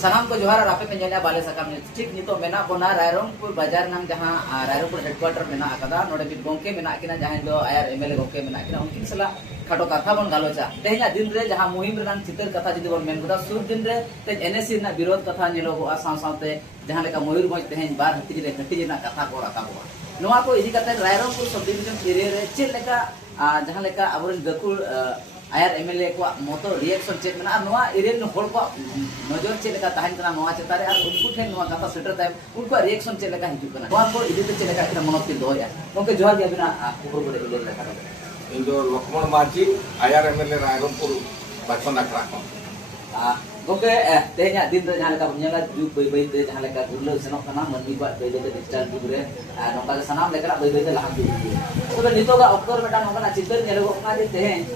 सानाम को जोहार आपे पे नेला बाले सकाम ठीक नितो मेना बोना रायरंगपुर बाजार नाम जहां रायरंगपुर हेडक्वार्टर मेना अकदा नोडे बि गोंके मेना किना जहां दो आयर एमएलए गोंके मेना किना उनकिन सला खाटो कथा बन गालोचा तेहना दिन रे जहां मुहिम रनान चितर कथा जदि बन मेन गुदा सुर दिन रे ते एनएससी ना विरोध कथा नेलो गो आसाम साथे जहां लेका मयूरभंज तेहन बार हती रे कटी ना कथा को राकाबो नोआ को इदी कते रायरंगपुर सब डिवीजन एरिया रे चेल लेका जहां लेका अबरन गकुल आयर एमएलए को मोतो रिएक्शन चेक मेना नोआ एरिया न होल को नजर चेक लेका ताहन कना नोआ चेतारे आर उनको ठेन नोआ कथा सेटर ताय उनको रिएक्शन चेक लेका हिजु कना नोआ को इदी ते चेक लेका किना मनोत के दोया ओके जोहार गया बिना ऊपर बड़े इले लेका इंदो लक्ष्मण माझी आयर एमएलए रायरंगपुर बचन अखरा को ओके तेहना दिन रे जहां लेका बुझला जुग बई बई ते जहां लेका गुरलो सेनो कना मनमी को बई बई डिजिटल जुग रे नोका सनाम लेका बई बई लाहा जुग तो नितो का ऑक्टोबर बेटा नोका चितर नेलो का दे तेहन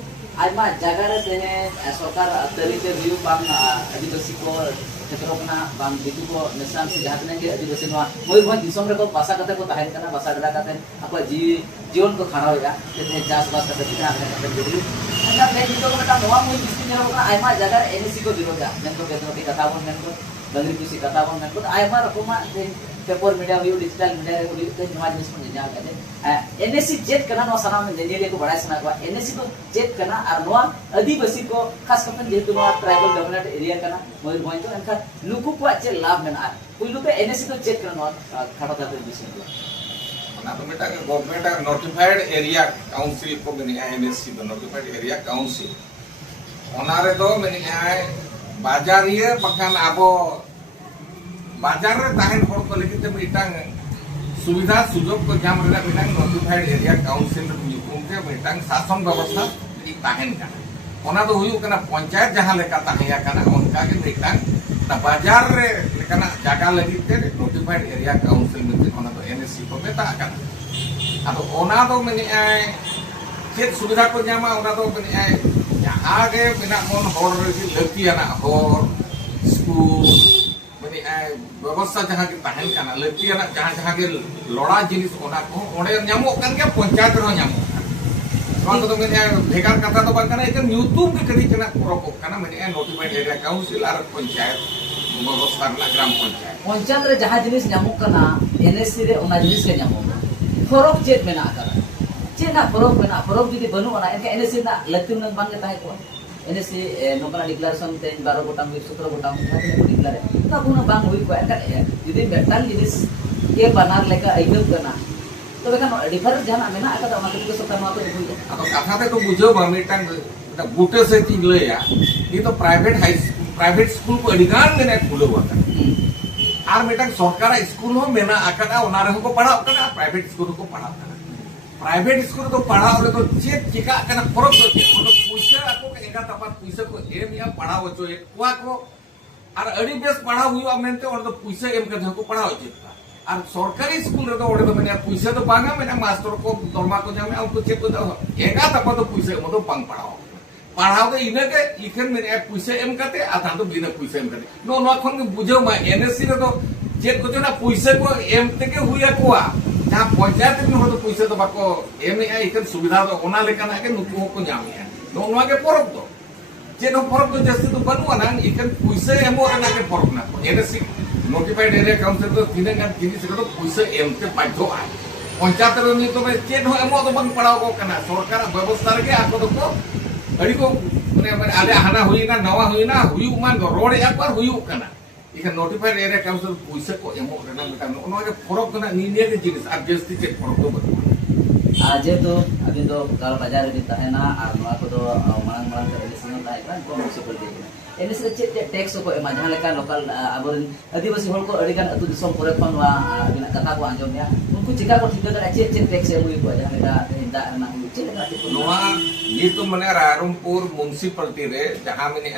आयमा जगह रे तेहन सरकार तरीके व्यू बाम आदिवासी को क्षेत्रों बाम दिकु को निशान से जहां ने आदिवासी नो मयूरभंज दिसम रे को पासा कते को ताहेन कना पासा डरा कते आपा जीवन को खाना होया ते चास बास कते बिना कते जरूरी अन्ना ने नितो बेटा नोवा मुई दिसि नेलो का आयमा जगह एनएससी को विरोधा नेतो केतो की कथा बन नेतो बंगरी कुसी कथा बन नेतो आयमा रकमा पेपर मीडिया हुई डिजिटल मीडिया हुई ते जमा जिनिस को जान कते एनएससी चेक कना नो सनाम जेनेले को बड़ाई सना को एनएससी को चेक कना और नो आदिवासी को खास करके जेतु नो ट्राइबल डोमिनेट एरिया कना मयूरभंज तो एनका लुकु को चे लाभ मेना पुइलु पे एनएससी को चेक कना खाटो दाते विषय ना तो बेटा गवर्नमेंट नोटिफाइड एरिया काउंसिल को मेनी एनएससी तो नोटिफाइड एरिया काउंसिल ओनारे दो मेनी बाजारिया बखान आबो बाजार रे ताहेन होर को लेकिन ते मिटांग सुविधा सुजोग को जाम रे मिटांग नोटिफाइड एरिया काउंसिल युकुम के मिटांग शासन व्यवस्था इ ताहेन का ओना तो हुयु कना पंचायत जहां लेका ताहेया कना उनका के मिटांग ना बाजार रे लेकना जागा लगी ते नोटिफाइड एरिया काउंसिल में ओना तो एनएससी को मेता कना अब ओना तो मेनी चेत सुविधा को जामा ओना तो मेनी आगे बिना मन होर रे लतियाना होर स्कूल व्यवस्था जहां के ताहेन काना लतियाना जहां के लोड़ा जिनिस ओना को ओडे न्यामो कन के पंचायत रो न्यामो नोआ को तो मेने भेगार कथा तो बांग कना एक न्यूतुम के करी जना प्रको कना मेने नोटिफाइड एरिया काउंसिल आर पंचायत व्यवस्था ना ग्राम पंचायत रे जहां जिनिस न्यामो कना एनएससी रे ओना जिनिस के न्यामो फरक चेत मेना करा चेना फरक मेना फरक जदी बनु ओना एनका एनएससी ना लतिम न बांग ताहे को एनएससी नोकना डिक्लेरेशन ते 12 गोटाम 17 गोटाम को डिक्लेरे ना गुना बांग हुई को एनका जदी मेटल जिनिस के बनार लेका आइदो कना तो बेखान डिफरेंस जहां मेना आका ओना को सरकार मा तो हुई अब कथा ते तो बुझो बामिटांग बूटे से ती लया ये तो प्राइवेट स्कूल को अधिकार मेने खुलो वाका आर मेटांग सरकार स्कूल हो मेना आका ओना रे को पढ़ाओ कना प्राइवेट स्कूल को पढ़ाओ कना प्राइवेट स्कूल तो पढ़ाओ रे तो चेक चिका कना फरक तो पैसा आको एका तपा पैसा को एम या पढ़ाओ चो एकवा को आर अड़ी बेस पढ़ाओ हुआ मेनते और तो पैसा एम का को पढ़ाओ चिता आर सरकारी स्कूल रे तो ओडे तो मेने पैसा तो बांगा मेना मास्टर को दरमा को जामे उनको चेक को दो एका तपा तो पैसा मतो पांग पढ़ाओ के इने के इखन मेने पैसा एम करते आधा तो बिना पैसा एम करते नो नो खन बुझो मा एनएससी रे तो चेक को ना पैसा को एम ते के हुया कोआ जहां पंचायत में हो तो पैसा तो बाको एम ए इखन सुविधा तो ओना लेकना के नुकु को जामे नो नो के फरक तो जे नो फरक तो जस्ती तो बनुआ ना इखन पैसा एम और ना के फरक ना एनएससी नोटिफाइड एरिया काउंसिल तो तीन गान जिनिस को पैसा एम ते बाध्य आ पंचायत रे नि तो चेक हो एम तो बन पड़ाओ को कना सरकार व्यवस्था रे आको तो अड़ी को माने आले हाना हुईना नवा हुईना हुयु मान रोड या पर हुयु कना इखन नोटिफाइड एरिया काउंसिल पैसा को एम और ना मेटा नो के फरक कना निने के जिनिस अब जस्ती चेक फरक तो बन आज तो अभी तो काल बाजार रे ताहेना आर नोआ को तो मांग मांग के एनएससी ताहे का को मुनिसिपल दे एनएससी चेक टैक्स को एमा जहां लेका लोकल अबरन आदिवासी होल को अडिगान अतु दिसम परे खन वा बिना कथा को आंजम या उनको चिका को ठीक करे चेक टैक्स एम हुई को जहां लेका दा ना चेक लेका नोआ ये तो मने रायरंगपुर म्युनिसिपलिटी रे जहां मने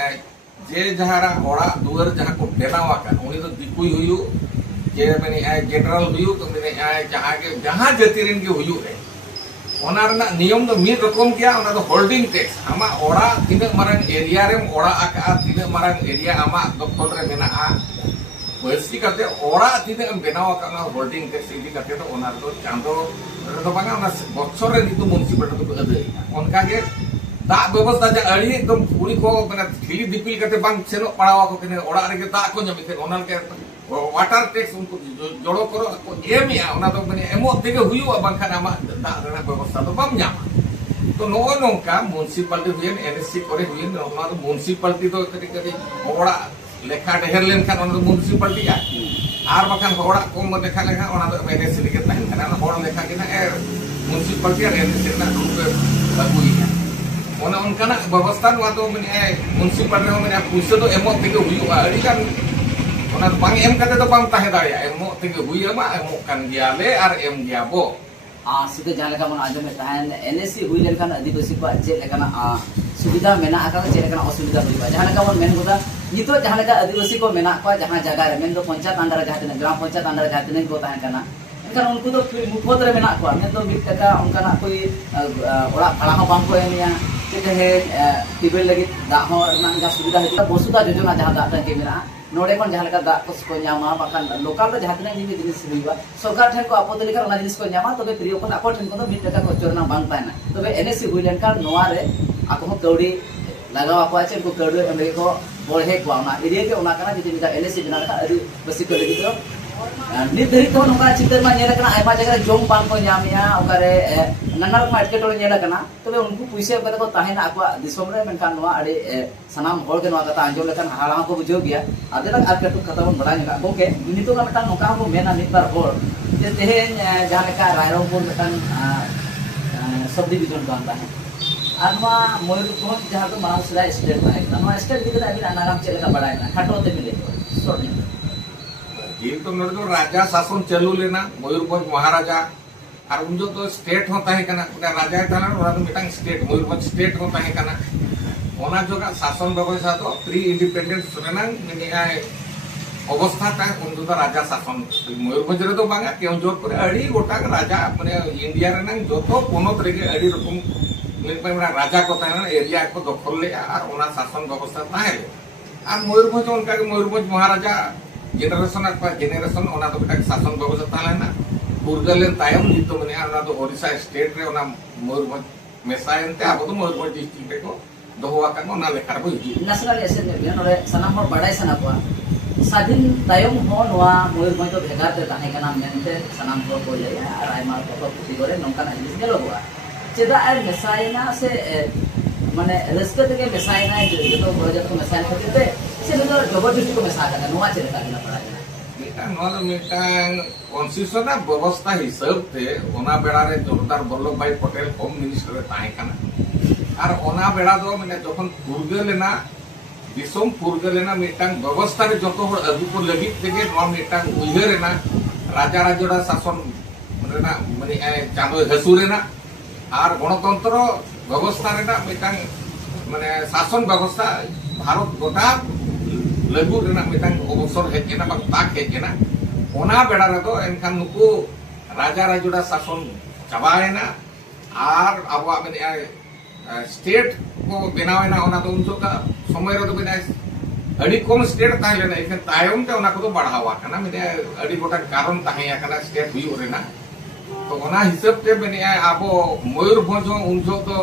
जे जहारा ओड़ा दुआर जहां को बेनावा का उनी तो दिकुई हुयु जे मने जनरल हुयु तो मने जहां जाति रेन के हुयु रे ओना रना नियम तो मिद रकम किया ओना तो होल्डिंग टैक्स आमा ओड़ा तिना मारंग एरिया रे ओड़ा आका तिना मारंग एरिया आमा दखल रे मेना आ बस्ती करते ओड़ा तिना बेनाव का ना होल्डिंग टैक्स इदी करते तो ओना तो चांदो रे तो बांगा ओना बछर रे नितु म्युनिसिपलिटी तो अदे उनका के दा व्यवस्था जे अड़ी एकदम पूरी को माने ठिली दिपिल कते बांग सेनो पड़ावा को कने ओड़ा रे दा को जमी थे ओनन के वाटर टैक्स उनको जोड़ो करो को एमिया ओना तो माने एमो तेगे हुयुआ बांखान आमा दा रेना व्यवस्था तो बम ᱧᱟᱢᱟ तो नो नोंका म्युनिसिपालिटी हुयन एनएससी करे हुयन ओना तो म्युनिसिपालिटी तो कति कति ओड़ा लेखा ढेर लेन खान ओना तो म्युनिसिपालिटी आ आर बखान ओड़ा को लेखा लेखा ओना तो एनएससी लेके ताहन खाना ओड़ा लेखा के ना म्युनिसिपालिटी और एनएससी ना रूप बागुइया ओना उनकाना व्यवस्था नुआ तो माने म्युनिसिपालिटी हो माने पुइसा तो एमो तेगे हुयुआ अड़ी kan ओना बांग एम कते तो बांग ताहे दाड़िया एमो तेगे हुइया मा एमो कान गियाले आर एम गियाबो सीधे जहाँ लेका मन आजम तहन एनएससी हुई लेनखान आदिवासी को चे लेकाना सुविधा मेना आका चे लेकाना असुविधा हुई जहाँ लेका मन मेन गोदा नितो जहाँ लेका आदिवासी को मेना को जहाँ जगह रे मेन दो पंचायत अंडर जहाँ तिना ग्राम पंचायत अंडर जहाँ तिना को तहन काना एनखान उनको तो मुफ्त रे मेना को मेन दो मिट टका उनकाना कोई ओड़ा भाड़ा हो बांग को एमिया ते टिबेल लगी दा हो जहाँ सुविधा है वसुधा योजना जहाँ दा टंकी मेना नोड़े को जहाँ लेका दा को ᱧᱟᱢᱟ बाखान लोकल रे जहाँ तिना जिनिस हुईबा सरकार ठेन को आपत्ति लेकर ओना जिनिस को ᱧᱟᱢᱟ तबे फ्री ओपन आपो ठेन को तो मिट टका को चोरना बांग ताना तबे एनएससी हुई लेनखान नोआ रे आको हो कौड़ी लगाव आपो आचे को कौड़ी एमे को बढ़े को ओना एरिया के ओना काना जिति मिदा एनएससी बिना का अदि बसी को लगी तो निर्धारित हो नोका चितर मा नेला कना आयमा जगह जोम बांग को ᱧᱟᱢया ओकारे नाना रकम एटकेटोले नेला कना तबे उनको पैसे कते को ताहेना आको दिसोम रे मेनखान नोआ अडे सनाम होड़ के नोआ कथा आंजो लेखान हाड़ा को बुझो गया आदेला आर कटु कथा बन बड़ा निका गोके नितो का मेटा नोका को मेना मितबार होड़ जे तेहेन जहां लेका रायरंगपुर मेटान सब डिवीजन को आंता है आर नोआ मयूरभंज जहां तो मानसरा स्टेट है नोआ स्टेट दिके अभी नागाम चे लेका बड़ा है खाटो ते मिले शॉर्ट में ये तो नोड़ तो राजा शासन चालू लेना मयूरभंज महाराजा और उन जो तो स्टेट होता है कना राजा थाना ओना तो मिटांग स्टेट मयूरभंज स्टेट होता है कना ओना जो का शासन व्यवस्था तो प्री इंडिपेंडेंस रेनांग मिने अवस्था ता उन जो राजा शासन मयूरभंज रे तो बांगा केउंझर पर अड़ी गोटा राजा माने इंडिया रेनांग जोतो पोनत रेगे अड़ी रकम मिलपा राजा को ताना एरिया को दखल ले और ओना शासन व्यवस्था ताहे और मयूरभंज उनका के मयूरभंज महाराजा जेनरेशन ओना तो बेटा शासन व्यवस्था तालेना पुरगलेन तायम नितो मने ओना तो ओडिशा स्टेट रे ओना मयूरभंज मेसायनते आबो तो मयूरभंज डिस्ट्रिक्ट रे को दोहवा का ओना लेखा रे हिजु नेशनल एसेट ने नोरे सनाम हो बडाय सना को स्वाधीन तायम हो नोआ मयूरभंज तो भेगार ते ताहे कना मेनते सनाम को ले और आयमा को पुति करे नोंका ना जिनिस नेलोगवा चेदा आर मेसायना से माने रस्ते ते मेसायना जो प्रोजेक्ट को मेसायना करते से तो जबरदस्ती को मेसा करना नोआ चले का पड़ा मिटांग कॉन्स्टिट्यूशनल व्यवस्था हिसाब ते ओना बेड़ा रे जोरदार वल्लभ भाई पटेल होम मिनिस्टर रे ताहे कना और ओना बेड़ा दो माने जखन पुरगलेना दिसोम पुरगलेना मिटांग व्यवस्था रे जतो हर अगु को लगी तेगे नोआ मिटांग उइहरेना राजा राजड़ा शासन रेना माने चांदो हसुरेना और गणतंत्र व्यवस्था रेना मिटांग माने शासन व्यवस्था भारत गोटा लगू रेना मिटांग अवसर हेकेना बा ताक हेकेना ओना बेड़ा रे तो एनखान नुकु राजा राजड़ा शासन चाबायना और आबो माने स्टेट को बनावेना ओना तो उनजो का समय रे तो बेना अड़ी कम स्टेट ताहेलेना एखन तायम ते ओना को तो बढ़ावा कना माने अड़ी गोटा कारण ताहेया कना स्टेट हुई रेना तो ओना हिसाब ते माने आबो मयूरभंज उनजो तो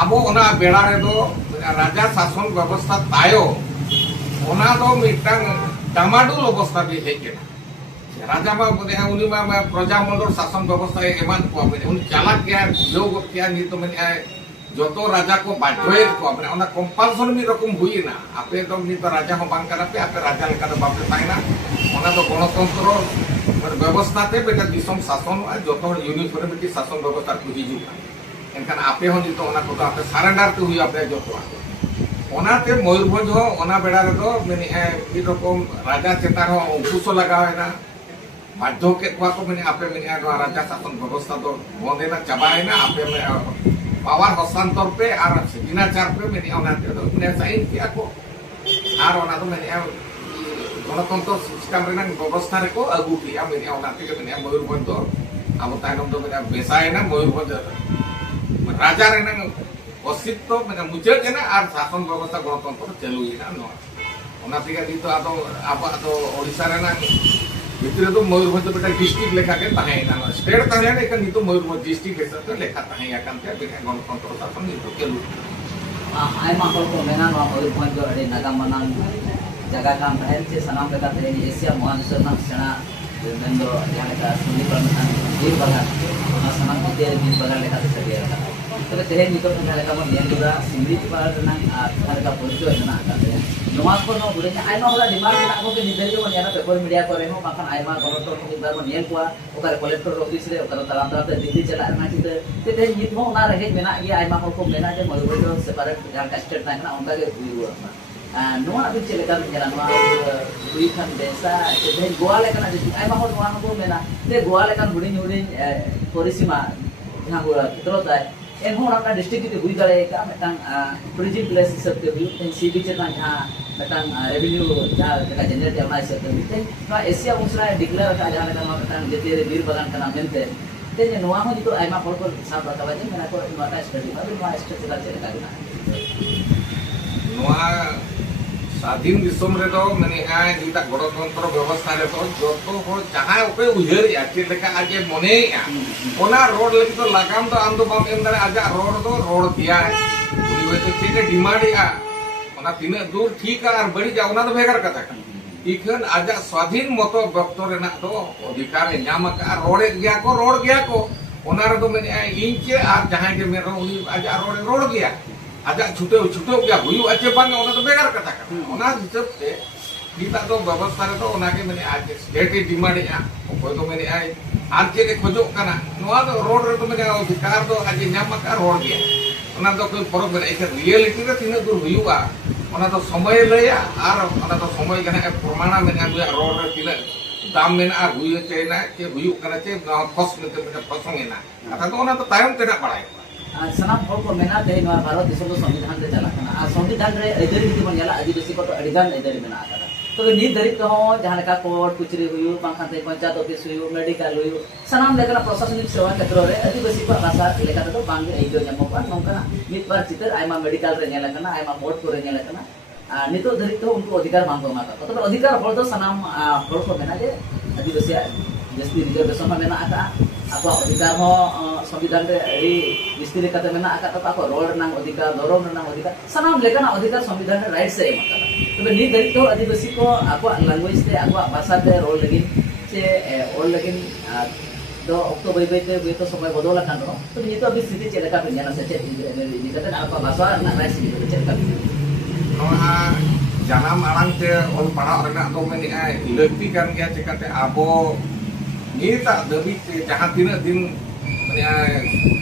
आबो ओना बेड़ा रे तो राजा शासन व्यवस्था तायो ओना तो मिटांग डामाडोल अवस्था भी हेकेना राजा मा बोले उनी मा प्रजामंडल शासन व्यवस्था एमान को उन चालाक गया जो गया नि तो माने जतो राजा को बाध्य को माने ओना कंपल्सन मी रकम हुई ना आपे तो नि तो राजा हो बांग करा पे आपे राजा लेका तो बापे ताइना ओना तो गणतंत्र व्यवस्था ते बेटा दिसम शासन जतो यूनिफॉर्मिटी शासन व्यवस्था को हिजु एनखान आपे हो नि तो ओना को तो आपे सरेंडर तो हुई आपे जतो ओनाते मयूरभंज हो ओना बेड़ा रे तो माने ई रकम राजा चेतार हो अंकुश लगावेना बाध्य के को माने आपे माने राजा शासन व्यवस्था तो बंदेना चाबायना आपे पावर हस्तांतर पे और सिग्नेचर पे माने ओनाते तो माने साइन किया को और ओना तो माने गणतंत्र सिस्टम रे व्यवस्था रे को अगु किया माने ओनाते के माने मयूरभंज तो अब तायनम तो माने बेसायना मयूरभंज राजा रे अस्तित्व माने मुचादना और शासन व्यवस्था गणतंत्र चालुयना नो ओना तिगा दी तो आदो अब तो ओडिसा रेना भितर तो मयूरभंज तो बेटा डिस्ट्रिक्ट लेखा के तहेना स्टेट तहेना इकन नितो मयूरभंज डिस्ट्रिक्ट हिसाब ते लेखा तहेया कान ते बेटा गणतंत्र शासन नितो केलु आयमा हर को मेना नवा मयूरभंज जो अड़ी नागामनान जगह काम तहन से सनाम लेका तहन एशिया महादेश ना सेना मेंदो जहां लेका सुनी परमठान बीर बगान ना सनाम के बीर बगान लेका से सगे तबे तहन नितो ना लेका मन नेंदुरा सिमरित पार ना आधार का परिचय ना आते नवा को नो बुरे आयमा होला डिमांड ना को के निदर जो याना पेपर मीडिया करे हो बाखन आयमा गणतंत्र को बार मन नेल को ओकर कलेक्टर ऑफिस रे ओकर तलाम तलाम दिल्ली चला ना चिते ते तहन नित हो ना रहे मेना गया आयमा को मेना जे मयूरभंज सेपरेट जहां स्टेट ना उनका के हुआ नोआ अभी चले का मेरा नोआ बुरी खान देसा ते गोवा लेकन जे आयमा हो नोआ को मेना ते गोवा लेकन बुड़ी नुड़ी परिसीमा जहां गोवा कितरोता एन हो ना डिस्ट्रिक्ट के हुई दाड़े का मेटांग टूरिज्म प्लेस हिसाब के हुई एन सी बीच ना जहां मेटांग रेवेन्यू जहां का जनरेट होना हिसाब के मिते नोआ एशिया मुसरा डिक्लेयर का जहां लेकन मेटांग जेते बीर बगान का नाम मेनते ते नोआ हो जितो आयमा हर को साब बतावा जे मेना को नोआ का स्टडी में नोआ स्टेट चला चले का नोआ स्वाधीन दिसम रे तो माने आय जीता गणतंत्र व्यवस्था रे तो जोतो हो जहां ओके उहेर या के लेका आजे मने या ओना रोड लगी तो लगाम तो आम तो बाम एम दारे आजा रोड तो रोड दिया है उनी तो ठीक है डिमांड या ओना तिने दूर ठीक है और बड़ी जा ओना तो भेगर कथा का इखन आजा स्वाधीन मतो व्यक्त रेना तो अधिकार न्याम का रोड गया को ओना रे तो माने इंचे और जहां के मेरो उनी आजा रोड गया आजा छुटे गया हुई अच्छे बांग ओना तो बेकार कथा का ओना हिसाब से गीता तो व्यवस्था रे तो ओना के माने आज स्टेट डिमांड या कोई तो माने आई आर के खोजो काना नोआ तो रोड रे तो माने अधिकार तो आज न्याम का रोड गया ओना तो कोई फरक बने एक रियलिटी रे तिना दूर हुआ ओना तो समय लया और ओना तो समय गना प्रमाण में रोड रे तिना दाम में हुई चेना के हुई काना चे कॉस्ट में फसंगेना आता तो ओना तो तायम तेना पड़ाय सनाम हर को मेना ते नवा भारत देश को संविधान रे चला कना आ संविधान रे एदरी की बन जाला आदिवासी को तो अडिगान एदरी मेना आका तो नीत धरित तो जहां लेका कोर्ट कुचरी हुई बाखाते पंचायत ऑफिस हुई मेडिकल हुई सनाम लेका प्रशासनिक सेवा क्षेत्र रे आदिवासी को भाषा लेका तो बांग एजो जमो का नोका नीत बार चितर आयमा मेडिकल रे नेला कना आयमा बोर्ड को रे नेला कना नितो धरित तो उनको अधिकार मांगो माका तो अधिकार हर तो सनाम हर को मेना जे आदिवासी जस्ती रिजर्वेशन में मेना आका आपको अधिकार हो संविधान रे अड़ी विस्तृत कते मेना आका तो आपको रोड रंग अधिकार धर्म रंग अधिकार सनाम लेकन अधिकार संविधान रे राइट से एमता तबे नी दरित तो आदिवासी को आपको लैंग्वेज ते आपको भाषा ते रोल लगिन से ओल लगिन तो अक्टो बई बई तो समय बदल कान तो नी तो अभी स्थिति चले का पेना से नी कते आपको भाषा ना राइट से चले का नोआ जानम आड़ांग ते ओल पढ़ा रेना तो मेनी आय लक्ति कान गया चिकाते आबो नीता दबी जहां तीन दिन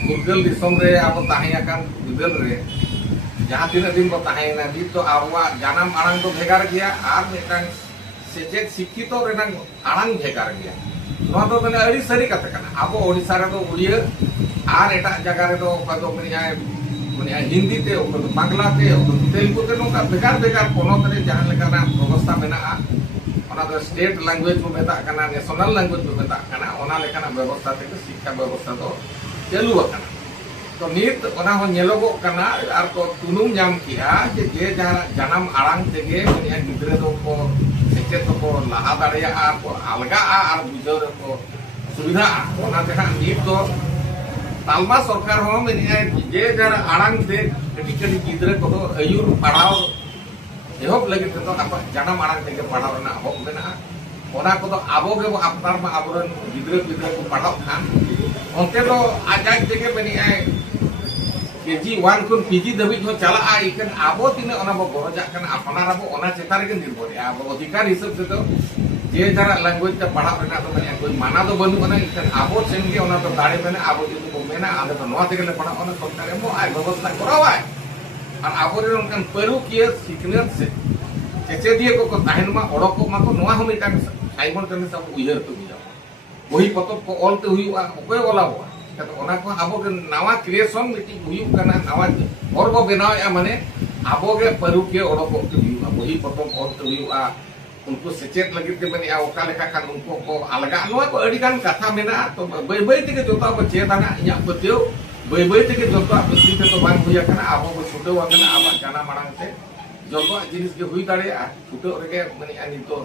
गुगल दिसम रे अब ताहिया कान गुगल रे जहां तीन दिन को ताहिना दी तो आबवा जानम आड़ांग तो भेगार गया और मिटांग सेचेक शिक्षित रेनांग आड़ांग भेगार गया नोआ तो तने अड़ी सरी कथा कना आबो ओडिसा रे तो उड़िया और एटा जगह रे तो कदो मने हिंदी ते तो बांग्ला ते तेलुगु ते नोका भेगार पोनोत रे जहां लेका व्यवस्था मेना स्टेट लैंग्वेज को मेता कना नेशनल लैंग्वेज को मेता कना ओना लेकाना व्यवस्था ते शिक्षा व्यवस्था तो चालू कना तो नित ओना हो नेलोगो कना आर को तुनुम जाम किया जे जहां जानम आड़ांग तेगे मने गिद्रे तो को सेचे तो को लहा दाड़िया आर को अलगा आर बुझर को सुविधा ओना ते नित तो तालमा सरकार हो मने जे जहां आड़ांग ते कटी गिद्रे को अयुर पढ़ाओ एहब लगे तो आप जानम आड़ांग तेगे पढ़ाव ना हो मेना ओना को तो आबो के अपनार मा आबरन गिद्रे को पढ़ाव खान ओंते तो आजाद तेगे बनी आय केजी 1 कुन पीजी दबी हो चला आ इकन आबो तिने ओना बो गरजा कन अपनार आबो ओना चेतार के निर्भर आबो अधिकार हिसाब से तो जे जरा लैंग्वेज ते पढ़ाव रेना तो बनी कोई माना तो बनु ओना इकन आबो सेन के ओना तो दाड़े मेना आबो जुदि को मेना आले तो नोआ तेगे ले पढ़ाव ओना सरकार मो आय व्यवस्था करावाय और आबोरे उनकन परुकिय सिकनेत से चेचे दिए को ताहन मा ओडको मा को नोआ हम इटान साइमन करने सब उयहर तो बुझा वही पतब को ऑल ते हुआ ओके वाला हुआ तो ओना को आबो के नवा क्रिएशन मिटी हुई कना नवा और को बनाव या माने आबो के परुकिय ओडको ते हुआ वही पतब ऑल ते हुआ उनको सेचेत लगी ते बनी आ ओका लेखा कान उनको को अलगा नोआ को अडी कान कथा मेना तो बई बई ते जोता को चेताना इया पतियो बई बई ते जोता पति ते तो बांग हुया कना आबो को छुटे वा कना आबा जाना मांग से जोतो जिनिस के हुई दाड़े छुटो रेगे माने नितो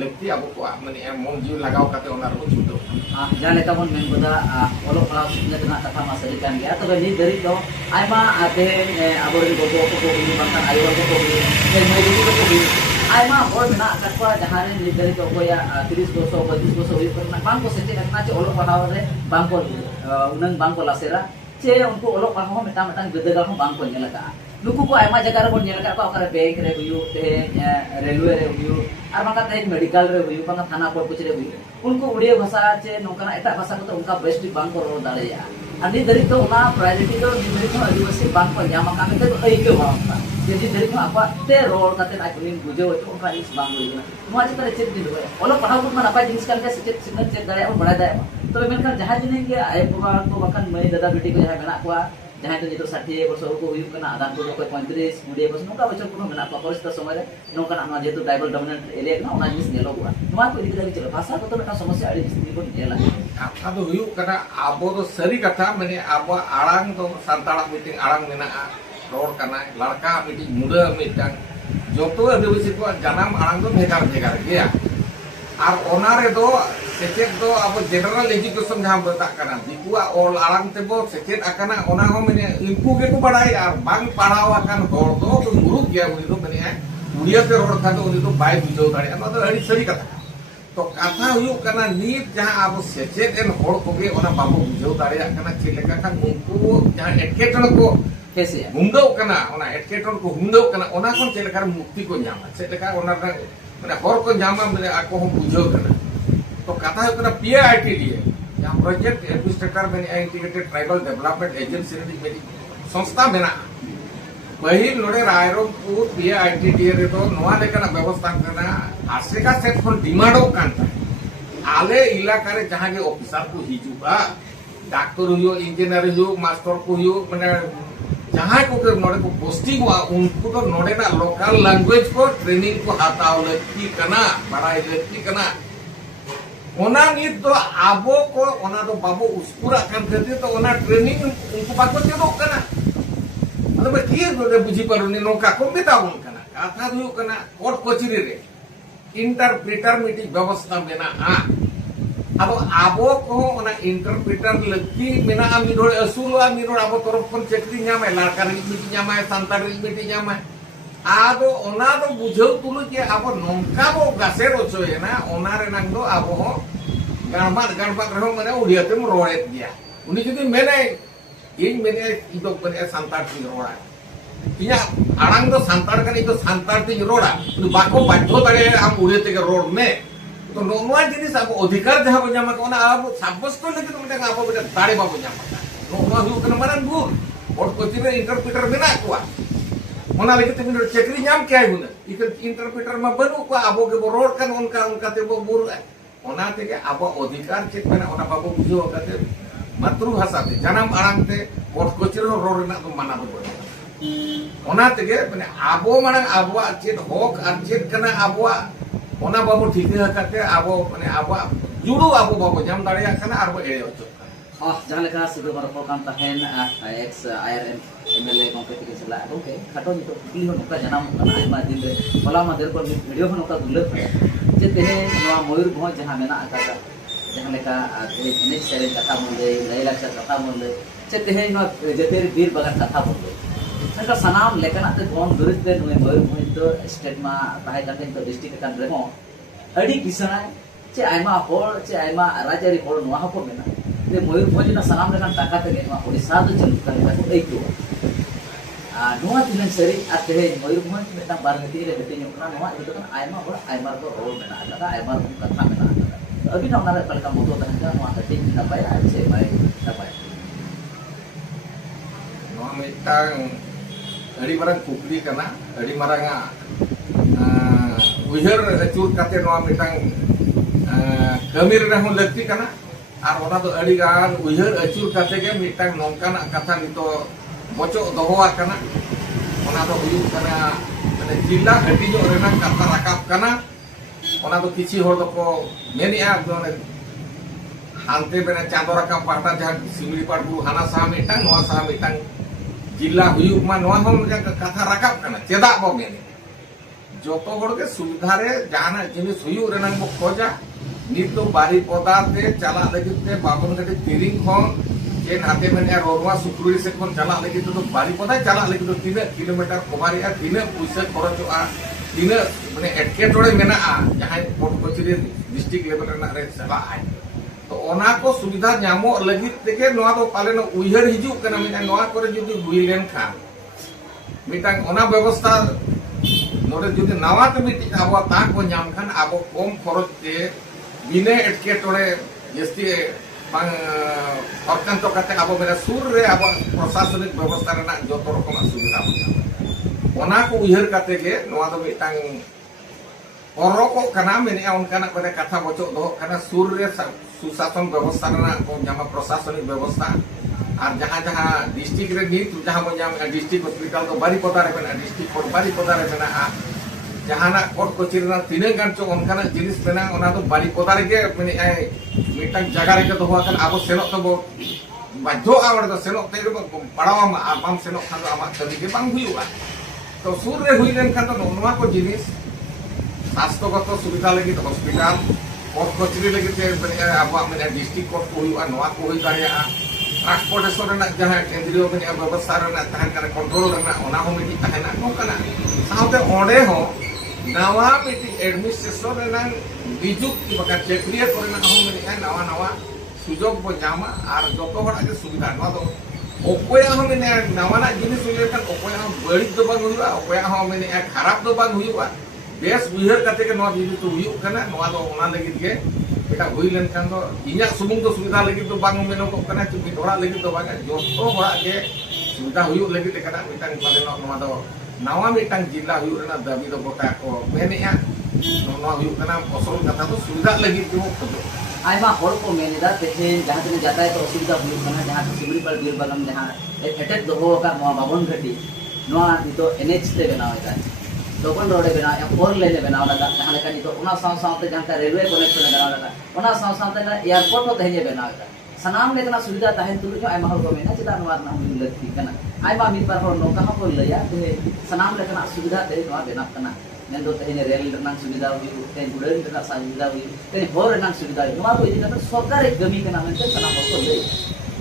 लगती अब को माने मन जीव लगाव काते ओना रो छुटो जहाँ लेका बन मेन बदा ओलो पढ़ाव सिखने तना कथा मा सरी कान गया तबे नी दरी दो आयमा आते आबोरे गोगो को भी बंतन आयो को भी मैं दीदी को भी आयमा होय मेना कटवा जहाँ रे नी दरी तो कोया 30 बछर 25 बछर हुई करना बांग को सेटे करना चे ओलो पढ़ाव रे बांग को उनन बांग को लासेरा चे उनको ओलो पढ़ाव मेटा मेटा गदगा हो बांग को नेलका नुकु को आयमा जगह रे बन नेलका को अकर बैंक रे हुयु ते रेलवे रे हुयु और बांगा ते मेडिकल रे हुयु बांगा थाना पर कुछ रे हुयु उनको उड़िया भाषा चे नोकना एटा भाषा को तो उनका बेस्ट बांग को रोड दाड़ेया अनि दरी तो उना प्रायोरिटी तो दरी को आदिवासी बांग को ᱧᱟᱢ का ते अइके वांगा यदि दरी को आपा ते रोड काते आइकुलिन बुझे हो तो उनका इस बांग होइना नोआ चित्र चेक दिन हो ओलो पढ़ाव को ना जिनिस कान के चेक सिग्नल चेक दाड़े और बड़ा दाए तो मेनखान जहां जिने के आय बाबा को बकन मई दादा बेटी को जहां मेना को जहां तो जितो 60 बछर को हुई कना आदान को 35 20 बछर नोका बछर को मेना को परिस्थिति समय रे नोका ना जेतो ट्राइबल डोमिनेंट एरिया ना ओना जिनिस नेलो गुआ नोआ को इदि लगी चलो भाषा को तो मेटा समस्या आड़ी जिसनी को नेला कथा तो हुई कना आबो तो सरी कथा माने आबो आड़ांग तो सांताड़ा मीटिंग आड़ांग मेना रोड कना लड़का मीटिंग मुडा मीटिंग जोतो आदिवासी को जनाम आड़ांग तो भेगार भेगार गया और ओनारे दो सेचेत दो अब जनरल एजुकेशन जहां बता कना दिकुआ और आड़ांग ते बो सेचेत आकना ओना हो माने इनको के को बड़ाई और बांग पढ़ाव आकन होर दो तो मुरुक गया उनी तो माने उड़िया पे रोड था तो उनी तो बाय बुझो दाड़े ना तो अड़ी सरी कथा तो कथा हुई कना नीत जहां अब सेचेत एन होर को के ओना बाबू बुझो दाड़े कना चे लेका का उनको जहां एटकेटन को कैसे हुंदो कना ओना एटकेटन को हुंदो कना ओना कोन चे लेका मुक्ति को ᱧᱟᱢᱟ चे लेका ओना माने होर को ᱧᱟᱢᱟ माने आको हम बुझो कना तो कथा है कना पीआईटी या प्रोजेक्ट एडमिनिस्ट्रेटर में इंटीग्रेटेड ट्राइबल डेवलपमेंट एजेंसी रे मेरी संस्था मेना पहिल नोडे रायरंगपुर पीआईटी रे तो नोआ लेकना व्यवस्था करना आश्रिका सेट फोन डिमांडो कांता आले इलाका रे जहां के ऑफिसर को हिजुबा डॉक्टर हुयो इंजीनियर हुयो मास्टर को हुयो माने जहां को के नोडे को पोस्टिंग हुआ उनको तो नोडे ना लोकल लैंग्वेज को ट्रेनिंग को हाताव लकी कना बड़ाई लकी कना ओना नित तो आबो को ओना तो बाबू उसपुरा कान करते तो ओना ट्रेनिंग उनको बाको चेदो कना मतलब की रे बुझी पारुनी नोका को बेताउन कना कथा हुयो कना कोर्ट कचरी रे इंटरप्रेटर मीटिंग व्यवस्था मेना अब आबो को ओना इंटरप्रेटर लकी मेना मिरोड असुलवा मिरोड आबो तरफ कोन चेकरी ᱧᱟᱢᱟᱭ लारकार मीटिंग ᱧᱟᱢᱟᱭ सांतार मीटिंग ᱧᱟᱢᱟᱭ आदो ओना तो बुझो तुलु के आबो नोंका बो गासेर ओचोयना ओना रे नंग दो आबो गणबाद रहो माने उडियातेम रोड़ेत गया उनी जदि मेने इन मेने इदो बने सांतार तिन रोड़ा इया आड़ांग दो सांतार कने इदो सांतार तिन रोड़ा उनी बाको बाध्य दाड़े हम उडियाते के रोड में तो नोआ जिनिस अब अधिकार जहां बो ᱧᱟᱢᱟ कोना अब साब्यस्त लेके तो मते आबो बेटा दाड़े बाबो ᱧᱟᱢᱟ नोआ हुयो कने मारन भूल और कोची में इंटरप्रेटर मेना कोआ ओना लगे ते मिनट चेकरी ᱧᱟᱢ के आइ हुना इक इंटरप्रेटर में बनु को आबो के बो रोड कन उनका ते बो बुर ओना ते के आबो अधिकार चेक मेना ओना बाबो बुझो कते मातृभाषा ते जन्म आड़ांग ते कोट कोची रो रोड ना तो माना दो ओना ते के माने आबो माने आबो चेत होक और चेत कना आबो ओना बाबो ठीक हकाते आबो माने आबो जुडू आबो बाबो ᱧᱟᱢ दाड़िया कना आर बो एड़े ओचो जहाँ लेका सुदो बरफो कान तहेन एक्स आईआरएम एमएलए कॉम्पिटिशन चला ओके खाटो नितो कुली हो नोका जनाम कना आइमा दिन रे होला मदर को वीडियो हो नोका दुलर जे तेहे नोआ मयूर भो जहाँ मेना आकादा जहाँ लेका एनएच सेरे कथा मोले लय लाक्षा कथा मोले जे तेहे नो जेतेर वीर बगान कथा मोले नका सनाम लेकना ते गोन दुरित ते नोए मयूर भो तो स्टेट मा ताहे काते तो डिस्ट्रिक्ट कान रे हो अडी किसना चे आइमा होल चे आइमा राजारी होल नोआ हो मेना ते मयूर भोज ना सनाम लेकन टाका ते नोआ ओडिसा दो चलु का को एइको नोआ तिलन सरी आते मयूर भोज मेटा बारगती रे बेटे ᱧᱚᱜ ᱠᱟᱱᱟ नोआ इदो कन आइमा होल आइमा को रोल मेना आदा आइमा को कथा मेना आदा अभी ना ओना कलका मोतो तहका नोआ कटी नपाय आछे बाय नपाय नोआ मिटांग अड़ी मारंग कुकली कना अड़ी मारंगा उहर अचूर काते नोआ मिटांग कमीर रे हो लगती कना और ओना तो अड़ी गान उहर अचूर काते के मिटांग नोंकाना कथा नितो बचो दोहोआ कना ओना तो हुयु कना माने जिला हटिजो रेना कथा राकाब कना ओना तो किछि होर दको मेनिया माने हानते बेना चांदो राकाब पाटा जहां सिमरी पाटबु हाना सा मिटांग नोआ सा मिटांग जिला हुयु मा नोआ हम कथा राकाब कना चेदा बो मेने जोतो हड़ के सुविधा रे जाना जिनिस हुयु रेना बो खोजा नित तो बारी पदा ते चला लगित ते बाबन गटे तिरिंग खन जे नाते मेने रोरवा सुक्रुरी से खन चला लगित तो बारी पदा चला लगित तो 3 किलोमीटर कभारिया 3 पैसा खरचोआ 3 माने एटकेटोड़े मेना जहां कोट कचरी डिस्ट्रिक्ट लेवल रेना रे चला आय तो ओना को सुविधा नामो लगित तेके नोआ तो पालेन उइहर हिजु कना मेना नोआ करे जुदी हुई लेन खान मिटांग ओना व्यवस्था नोडे जुदी नवा तो मिटी आबो ता को नाम खान आबो कम खरच ते बिने एटकेटोड़े जस्ती बांग हरकान तो कते आबो मेरा सुर रे आबो प्रशासनिक व्यवस्था रेना जतो रकम सुविधा बना ओना को उइहर काते के नोआ तो मिटांग परको कना मेने उनकाना कोने कथा बचो दो कना सुर रे सुशासन व्यवस्था रेना को जामा प्रशासनिक व्यवस्था और जहां जहां डिस्ट्रिक्ट रे नीत जहां बो जाम डिस्ट्रिक्ट हॉस्पिटल तो बारी पता रे मेना डिस्ट्रिक्ट कोर्ट बारी पता रे मेना जहाना कोर्ट कचेरी ना तीन गान चो उनकाना जिनिस मेना ओना तो बारी पता रे के मेने मिटन जगह रे के दोहा कन आबो सेनो तो बो बाध्य आवड़ तो सेनो ते पड़ावा आम सेनो खान आमा कदी के बांग हुयुआ तो सुर रे हुई लेन खान तो नोवा को जिनिस स्वास्थ्यगत सुविधा लगी हॉस्पिटल कोर्ट कचेरी लगी अब डिस्ट्रिक्ट कोर्ट को हुआ नोआ को हुई दाड़िया ट्रांसपोर्टेशन रेना जहां केंद्रीय व्यवस्था रेना तहन कने कंट्रोल रेना ओना हो मिटी तहना नोकना साउते ओडे हो नवा मिटी एडमिनिस्ट्रेशन रेना निजुक्ति बका चक्रिय करना हो मिटी नवा नवा सुजोग बो जामा और जतो हड़ा के सुविधा नवा दो ओकोया हो मिने नवा ना जिनिस लेकन ओकोया हो बड़ी दो बांग हुआ ओकोया हो मिने खराब दो बांग हुआ बेस उइहर काते के नवा जिनिस तो हुयु कना नवा दो ओना लगित के बेटा हुई लेन खान दो इन्या सुमुंग तो सुविधा लगित तो बांग मेनो को कना कि थोड़ा लगित तो बांग जोतो बड़ा के सुविधा हुयु लगित कना मिटांग पाले नवा दो नवा मिटांग जिला हुयु रेना दाबी दो गोटा को मेनेया नवा हुयु कना असल कथा तो सुविधा लगित को खोजो आयमा हर को मेनेदा तेहे जहां तने जाताय तो असुविधा हुई कना जहां सिमरी पर बीर बलम जहां एटेक दो का नवा बाबन घटी नवा तो एनएच ते बनावे का दोपन रोडे बना या फोर लेने बनाव लगा जहां लेका नितो ओना साथ जहां का रेलवे कनेक्शन बनाव लगा ओना साथ ना एयरपोर्ट हो तहे बनाव लगा सनाम लेकना सुविधा तहन तुलु आयमा हर को मेना चिता नवा ना हुई लथी कना आयमा मित पर हर नोका हो लया ते सनाम लेकना सुविधा ते नवा बनाव कना नेन दो तहे रेल रना सुविधा हुई ते गुडन रना सुविधा हुई ते होर रना सुविधा नवा को इदी कना सरकार एक गमी कना मेनते सनाम को ले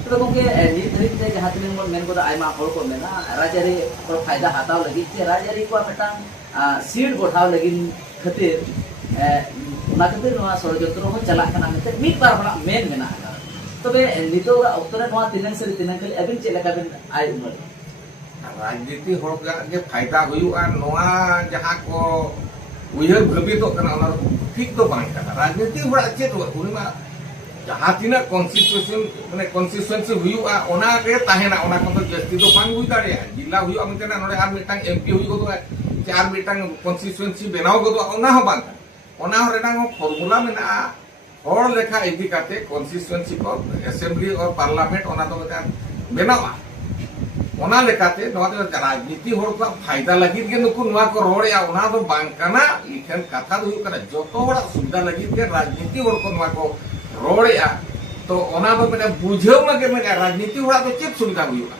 तो गोंगे नित धरित ते जहां तने मेन को आयमा हर को मेना राजारी को फायदा हाताव लगी ते राजारी को मेटा सीट बढ़ाव लगी खातिर षड़यंत्र हो चला मित बार हड़ा मेन मेना तबे नितो अक्तरे तीन से तीन खाली अबिन चेक बिन आय उमर राजनीति के फायदा हुआ जहां को उइहर भाभी तो ठीक तो बांग राजनीति हड़ा चेत उनिमा जहां तीना कॉन्स्टिट्यूशन माने कॉन्स्टिट्यूएंसी हुआ ओना के ताहेना ओना को जस्ती तो बांग हुई दाड़े जिला हुआ मितना नोडे आर मिटांग एमपी हुई गो चार मिटांग कॉन्स्टिट्यूएंसी बनाव गो ओना हो बांग ओना हो रेना फॉर्मूला मेना और लेखा इदी काते कॉन्स्टिट्यूएंसी को असेंबली और पार्लियामेंट ओना तो बनावा ओना लेकाते नवा तो राजनीति होर को फायदा लगित के नुकु नवा को रोड़या ओना तो बांग कना इखन कथा दो कना जतो बड़ा सुविधा लगित के राजनीति होर को नवा को रोड़या तो ओना तो मेना बुझाव लगे मेना राजनीति होड़ा तो चेक सुविधा हुआ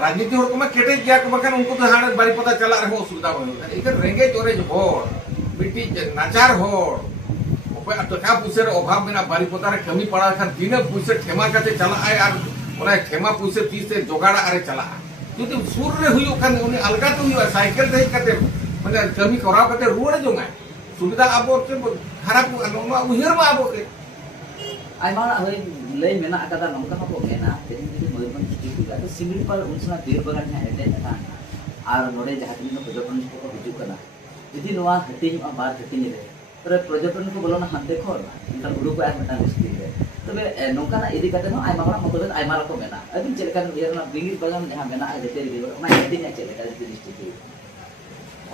राजनीति होड़ को में केटे गया को बखन उनको तो हाने बारी पता चला रहे सुविधा हुआ इखन रेंगे चोरेज होड़ मिट्टी नाचार होड़ ओपे टका पुसे रे अभाव मेना बारी पता रे कमी पड़ा खान दिन पुसे ठेमा काते चला आय और ओना ठेमा पुसे तीस से जोगाड़ा आरे चला जुदी सुर रे हुयो खान उनी अलगा तो हुआ साइकिल दे काते माने कमी कराव काते रुवाड़ जोंगा सुविधा आबो के खराब नोमा उहिर मा आबो के आयमा हय लय मेना आकादा नोंका को मेना तेन जदी मयरबन छुटी हुआ तो सिमरी पर उनसना बीर बगान है एटे था और नोडे जहां दिन पर्यटन को हिजु कना जदी नोवा हटिंग बार हटिंग रे तर पर्यटन को बोलना हां देखो इनका गुरु को आज मटा लिस्टी रे तबे नोंका ना इदी काते नो आयमा बड़ा मतलब आयमा को मेना अबिन चेलका बिरना बिंगिर बगान जहां मेना जते रे ओना हटिंग चेलका लिस्टी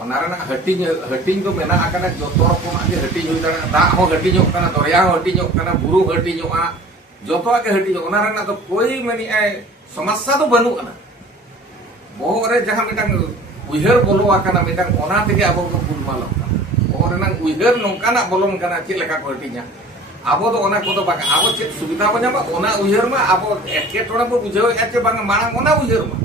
ओनारना हटिंग तो मेना आकना जतो रकम आगे हटिंग हुई दाड़ा दा हो हटिंग होकना दरिया हो हटिंग होकना बुरु हटिंग होआ जतो आगे हटिंग ओनारना तो कोई मनी आय समस्या तो बनु कना बहु रे जहां मिटांग उइहर बोलो आकना मिटांग ओना तेगे आबो को बुल मालो ओरना उइहर नोंकाना बोलोम कना चे लेका को हटिंगा आबो तो ओना को तो बाका आबो चे सुविधा बन्यामा ओना उइहर मा आबो एके टोड़ा बो बुझाव एचे बांग मांग ओना उइहर मा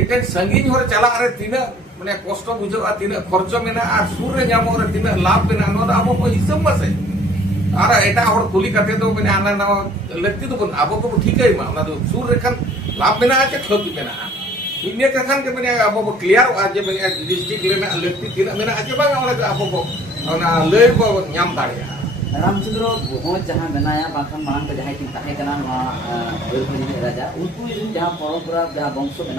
इटेन संगीन होर चला रे तीना मैंने कष्ट बुझा तीना खर्च में सूर रे नामो रे तीना लाभ में अब को हिसाब मसे और एटा हर कुली करते तो मैंने आना ना लगती तो अब को ठीक है मा तो सूर रे खान लाभ में आचे क्षति में इन्हें कथन के मैंने अब को क्लियर आज मैंने डिस्ट्रिक्ट लेना लगती तीना मैंने आज बांगा ओने अब को ना ले को नाम दाड़िया रामचंद्र बहुत जहाँ बनाया बाखन मांग के जहाँ की ताहे कना राजा उनको जहाँ परंपरा जहाँ वंश में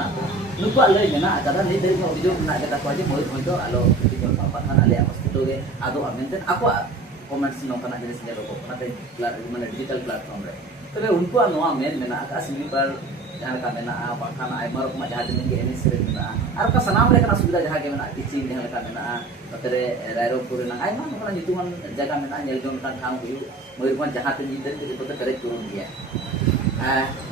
नुक लय में कदा नहीं दरी में अभियोग में कदा को मयूरभंज दो आलो क्रिटिकल पापान आले अस्तित्व गे आदो मेंटेन आपको कमेंट्स नोकना जिनिस नेलो कोनाते माने डिजिटल प्लेटफॉर्म रे तबे उनको नोआ मेन मेना का सिंगली पर जहाँ का मेना बाखन आयमा रकम जहाँ दिन के एनएस रे मेना आर का सनाम लेकना सुविधा जहाँ के मेना टीचिंग जहाँ का मेना तरे रायरंगपुर ना आयमा नोकना नितुमान जगह मेना नेल जोन का ठाव हुई मयूरभंज जहाँ ते जितन के जतो करे तुरन गया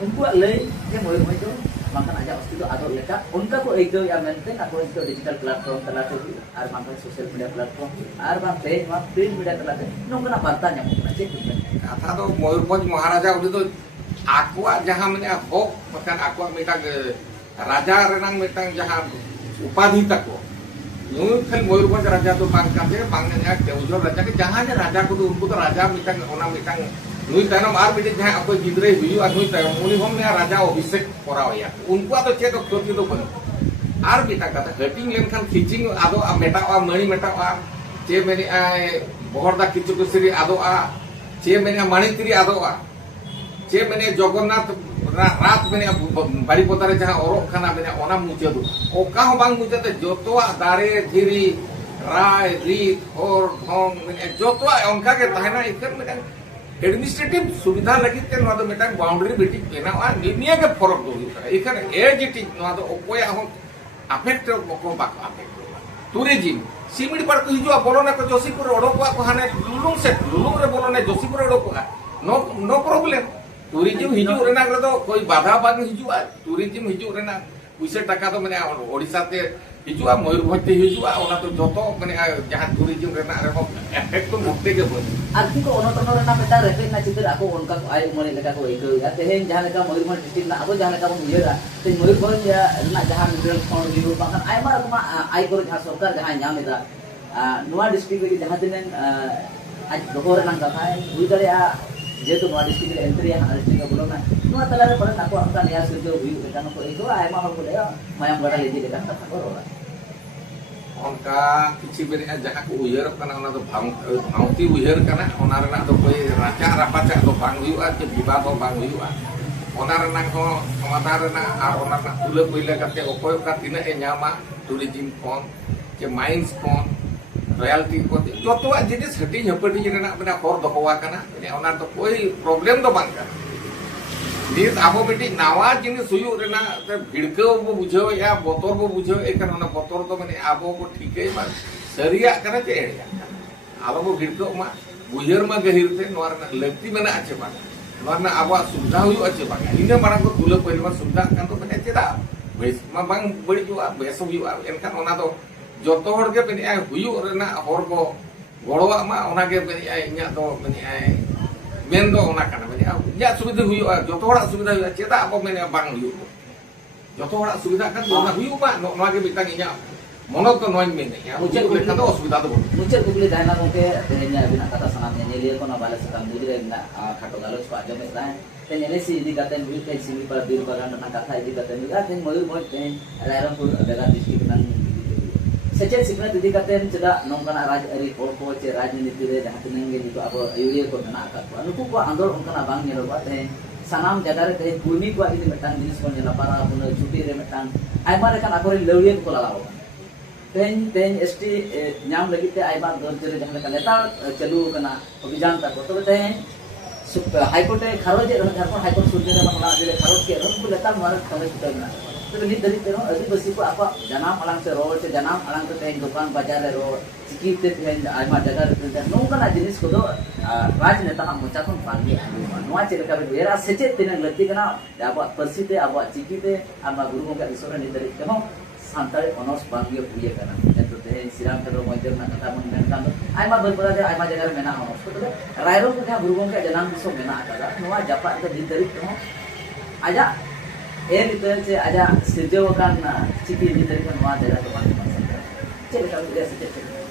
उनको लय के मयूरभंज दो बाखन आजा अस्तित्व आदो लेका उनका को एक या maintain ako itu digital platform तलाते आर बाखन सोशल मीडिया प्लेटफॉर्म आर बां पेज मा प्रिंट मीडिया तलाते नोकना वार्ता ᱧᱟᱢᱚᱜ ᱪᱮᱫ कथा तो मयूरभंज महाराजा उनी तो आकुआ जहाँ मैंने होक मकान आकुआ मिटा राजा रेनांग मिटा जहाँ उपाधि तक खाली मयूरभंज राजा तो बांग काते बांगने केवझर राजा के जहाँ जे राजा को उनको तो राजा मिटा ओना मिटा नुई तायनम आर मिटे जहाँ अको गिद्रे हुआ नुई तायनम उनी हम ने राजा अभिषेक करावया उनको तो चेत क्षति तो बन आर मिटा कथा हटिंग लेनखान खिचिंग आदो मेटावा मणि मेटावा चे मेनी बहरदा किचु कुसरी आदोआ चे मेनी माणिकरी आदोआ चे मेनी जगन्नाथ रात मेनी बाड़ी पतारे जहाँ औरक खाना मेनी ओना मुचादो ओका हो बांग मुचाते जोतोआ दारे धीरी राय रीत और ढोंग मेनी जोतोआ उनका के तहना इकन मेनी एडमिनिस्ट्रेटिव सुविधा लगी के नवा तो मेटा बाउंड्री बेटी बेनावा निनिया के फरक दो इकन एजिटिव नवा तो ओकोया हो अफेक्ट को बाक अफेक्ट टूरिज्म सीमिड पर को हिजुआ बोलो ना को जोशीपुर ओडोको को हाने लुलुंग रे बोलो ना Joshipur ओडोको no problem tourism हिजु Raina रे तो कोई बाधा बाग हिजुआ टूरिज्म हिजु रेना पैसे टाका तो माने ओडिसा ते हिजुआ मयूरभंज ते हिजुआ ओना तो जतो माने जहां टूरिज्म रेना रे एफेक्ट तो मुक्ते के बोल आर्थिक अनटन रेना बेटा रेफेक ना चित्र आको उनका आय मने लेका को एक या तेहेन जहां लेका मयूरभंज डिस्ट्रिक्ट ना आबो जहां लेका बन उयरा ते मयूरभंज ना जहां मिडल फोन रिव्यू बाkan आयमा रकमा आय को जहां सरकार जहां नामेदा नोआ डिस्ट्रिक्ट रे जहां तिनेन आज दोहर ना कथा हुई दरिया जेतु नोआ डिस्ट्रिक्ट रे एंट्री हां डिस्ट्रिक्ट बोलो ना नोआ तला रे पड़े नाको अंका नया सुजो हुई बेटा को एक आयमा हर को ले मायाम गड़ा ले जे कथा को रोला उनका किसी बेरे जहाँ को उयर करना उना तो भावती उयर करना उना रेना तो कोई राजा रापाचा तो बांग हुआ के विवाद हो बांग हुआ उना रेना को समाधान रेना और उना ना तुले पहिले करते ओकोय का तिना ए न्यामा टूरिज्म कोन के माइंस कोन रॉयल्टी को जोतो जिनिस हटी हपटी रेना बना और दोहवा करना उना तो कोई प्रॉब्लम तो बांग करना नित आबो बेटी नावा जिनिस हुयु रेना भिड़को बो बुझो या बोतर बो बुझो एखन ओना बोतर तो माने आबो को ठीके बा सरिया करे ते एड़िया आबो बो भिड़को मा बुझर मा गहिरते नोर लगती मेना आचे बा नोर ना आबो सुविधा हुयु आचे बा इने मारा को तुले पहिले मा सुविधा कान तो माने चेदा बेस मा बांग बड़ी जुआ बेस हुयु एनखान ओना तो जतो हर के बेनि हुयु रेना हर को गड़वा मा ओना के बेनि इnya तो बेनि मेन दो ओना काना बेनि या सुविधा हुयु जतो हड़ा सुविधा हुयु चेदा अब मेन बांग हुयु जतो हड़ा सुविधा kan ओना हुयु बा नोआ के बितांग इnya मोनो तो नोन मेन या मुझे लेखा तो असुविधा तो मुझे कुकली दायना गोके तेहnya बिना kata sanam nyeliya ko na bala sakam dudire na khato galo ko ajame ta te nyele si idi katen bi te simi par bir bagan na katha idi katen bi aten Mayurbhanj te Rairangpur daga district nan secet sikna idi katen ceda nongkana raj ari ko che rajniti re jahan tinenge ni ko abo ayuriya ko na ka ko anuku ko andor onkana bang nyelo ba te sanam jaga re te kurni ko ini metang jenis ko nyela para puna cuti re metang aima re kan akore leuyen ko lalaw तेन ST नाम लगी ते आइबा दर्जरे जहां का लेता चलू कना अभियान तक तो तेन हाईकोर्ट खारोज झारखंड हाईकोर्ट सुरजे मामला जे खारोज के को लेता मार कमे सुतना तो नि दरी तेनो आदिवासी को आपा जनाम अलंग से रोड से जनाम अलंग ते दुकान बाजार रे रोड चिकिते तेन आइमा जगह रे नोकना जिनिस को दो राजनेता हम मुचाखन पांगे नोआ चेलका बेरा सेचे तेन लती कना आबा परसिते आबा चिकिते आमा गुरु का ईश्वर नि दरी तेनो santai onos bangyo puye kana eto te siram tero mojer na kata mon men kan aima berbeda je aima jagar mena onos to rairo ko ja gurugong ka janam diso mena kada noa japa to ditari to aja e nitel se aja sirjo kan ciki ditari kan noa jaga to check लेका उन्हें से check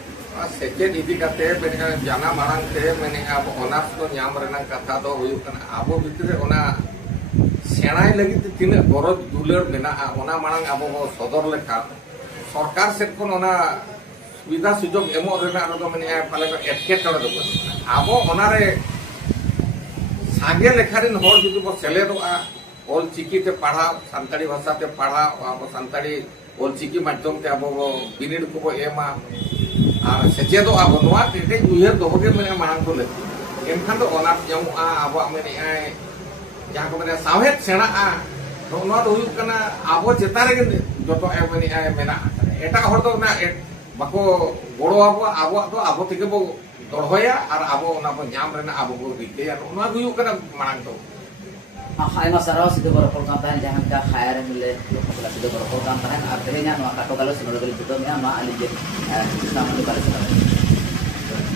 सेचेद इदी काते मेने जाना मारंग ते मेने अब honours को ᱧᱟᱢ ᱨᱮᱱᱟᱜ ᱠᱟᱛᱷᱟ ᱫᱚ ᱦᱩᱭᱩᱜ ᱠᱟᱱᱟ ᱟᱵᱚ ᱵᱷᱤᱛᱨᱤ ᱚᱱᱟ ᱥᱮᱬᱟᱭ ᱞᱟᱹᱜᱤᱫ ᱛᱮ ᱛᱤᱱᱟᱹᱜ ᱜᱚᱨᱚᱡ ᱫᱩᱞᱟᱹᱲ ᱢᱮᱱᱟᱜᱼᱟ ᱚᱱᱟ ᱢᱟᱲᱟᱝ ᱟᱵᱚ ᱵᱚ ᱥᱚᱫᱚᱨ ᱞᱮᱠᱷᱟᱱ ᱥᱚᱨᱠᱟর ᱥᱮᱫ ᱠᱷᱚᱱ ᱚᱱᱟ ᱥᱩᱵᱤᱫᱷᱟ ᱥᱩᱡᱳᱜ ᱮᱢᱚᱜ ᱨᱮᱱᱟᱜ ᱨᱮᱫᱚ ᱢᱮᱱᱮ ᱯᱟᱞᱮ ᱮᱴᱠᱮᱴᱚᱬᱮ ᱫᱚ ᱵᱟᱹᱱᱩᱜᱼᱟ ᱟᱵᱚ ᱚᱱᱟᱨᱮ ᱥᱟᱸᱜᱮ ᱞᱮᱠᱷᱟ ᱨᱮᱱ ᱦᱚᱲ ᱡᱩᱫᱤ ᱵᱚ ᱥᱮᱞᱮᱫᱚᱜᱼᱟ ᱚᱞ ᱪᱤᱠᱤ ᱛᱮ ᱯᱟᱲᱦᱟᱣ ᱥᱟᱱᱛᱟᱲᱤ ᱵᱷᱟषᱟ ᱛᱮ ᱯᱟᱲᱦᱟᱣ ᱟᱵᱚ ᱥᱟᱱᱛᱟᱲᱤ ᱚᱞ ᱪᱤᱠᱤ ᱢᱟᱫᱽᱫᱷᱚᱢ ᱛᱮ ᱟᱵᱚ ᱵᱚ ᱵᱤᱱᱤᱰ ᱠᱚᱵᱚ ᱮᱢᱟ আর সেচেদᱚᱜ ᱟᱵᱚ ᱱᱚᱣᱟ ᱠᱮᱴᱮᱡ ᱩᱭᱦᱟᱹᱨ ᱫᱚᱦᱚ ᱜᱮ ᱢᱮᱱᱮ ᱢᱟᱲᱟᱝ ᱫᱚ ᱞᱟᱹᱠᱛᱤ ᱮᱱᱠᱷᱟᱱ ᱫᱚ ᱚᱱᱟ ᱧᱟᱢᱚᱜᱼᱟ ᱟᱵᱚᱣᱟᱜ ᱢᱮᱱᱮ ᱡᱟᱦᱟᱸ ᱠᱚ ᱢᱮᱱᱟ ᱥᱟᱶᱦᱮᱫ ᱥᱮᱬᱟᱜᱼᱟ ᱱᱚᱣᱟ ᱫᱚ ᱦᱩᱭᱩᱜ ᱠᱟᱱᱟ ᱟᱵᱚ ᱪᱮᱛᱟᱱ ᱨᱮᱜᱮ ᱡᱚᱛᱚ ᱢᱮᱱᱮ ᱢᱮᱱᱟᱜᱼᱟ ᱮᱴᱟᱜ ᱦᱚᱲ ᱫᱚ ᱚᱱᱟ ᱵᱟᱠᱚ ᱜᱚᱲᱚ ᱟᱵᱚᱣᱟᱜ ᱫᱚ ᱟᱵᱚ ᱛᱮᱜᱮ ᱵᱚ ᱫᱚᱲᱦᱚᱭᱟ ᱟᱨ ᱟᱵᱚ ᱚᱱᱟ ᱵᱚ ᱧᱟᱢ ᱨᱮᱱᱟᱜ ᱟᱵᱚ ᱵᱚ ᱨᱤᱠᱟᱹᱭᱟ ᱱᱚᱣᱟ ᱦᱩᱭᱩᱜ ᱠᱟᱱᱟ ᱢᱟᱲᱟᱝ ᱫᱚ ᱟᱭᱢᱟ ᱥᱟᱨᱦᱟᱣ ᱥᱤᱫᱷᱟᱹ ᱵᱚᱨᱚᱯᱚᱲ ᱠᱟᱱ ᱛᱟᱦᱮᱱ ᱡᱟᱦᱟᱸ ᱞᱮᱠᱟ ᱦᱟᱭᱟᱨ ᱢᱤᱞᱮ ᱥᱤᱫᱷᱟᱹ ᱵᱚᱨᱚᱯᱚᱲ ᱠᱟᱱ ᱛᱟᱦᱮᱱ ᱟᱨ ᱛᱮᱦᱮᱧᱟᱜ ᱱᱚᱣᱟ ᱠᱟᱴᱚ ᱜᱟᱞᱚᱪ ᱱᱚᱰᱮ ᱜᱮᱞᱤᱧ ᱪᱩᱠᱟᱹᱣ ᱢᱮᱜᱼᱟ ᱢᱟ ᱟᱹᱞᱤᱧ ᱜᱮ ᱠᱨᱤᱥᱱᱟ ᱢᱚᱱᱰᱤ ᱵᱟᱞᱮ